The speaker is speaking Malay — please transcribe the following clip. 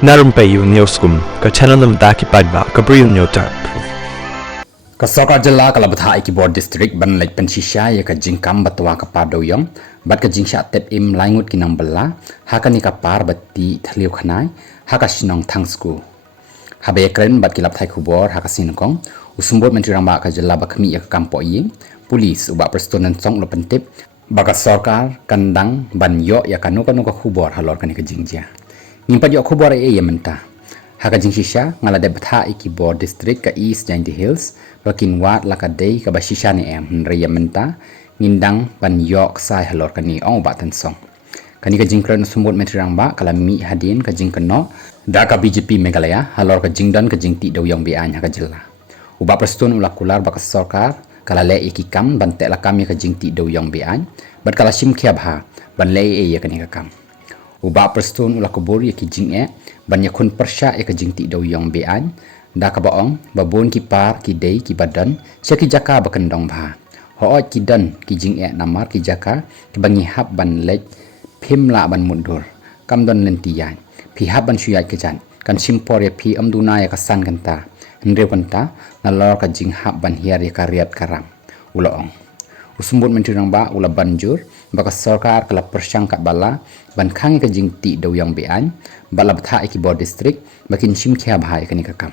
Na Rympei U ka channel nabynta ki paidbah ka Bri U Hynñiewtrep. Ka Sorkar jela ka labtha ikibor district ban lek pensisya ya ka jingkam batwa ka paradoh yong bat ka jingsha tep im laingut kinang bela hakani ka par batti thliu khanai haka sinong Thangskoo habe kren bat kilap thai khubor haka sinkong usumbot menteri ramba ka jela bakhmi ya ka kampo ying polis uba prestonan song lo pentip baka Sorkar kandang ban yo ya kanu ka khubor halor kani ka jingja nimpat yo khubor e yamenta haka jingshisha ngala debtha ikibor district ka East Jainti Hills bakin wat lakadei ka bashisha ni em reyamenta ngindang ban yok sai halor kani ong ba tan song kani ka jingkran sumut metrang ba kala mi hadin ka jingkano da ka BJP Meghalaya halor ka jingdan ka jingti dewiong bi an haka jela uba prestun ulakular baka Sorkar kala le ikikam ban te lakam ya ka jingti dewiong bi an bat kala sim khiabha ban le e ya kani ka kam uba prestun ulakubur ya ki jing e ban yakun persya ya ka jingti dewiong bi an da ka baong babon ki par ki dei ki badan sia ki jaka bakendong bha hoot ki dan ki jing e namar ki jaka ki bangi hab ban lek phimla ban mundur kam don lentiyan phi hab ban suyat ke jan kan simpor ya phi amduna ya kasan kanta ndre kanta nalor ka jing hab ban hiar ya kariat karam uloong usumbut menteri ba ula banjur baka Sorkar kala persyang kat bala ban khang ka jing ti dewiong bi an bala btha ikibor district bakin sim khia bhai kani ka kam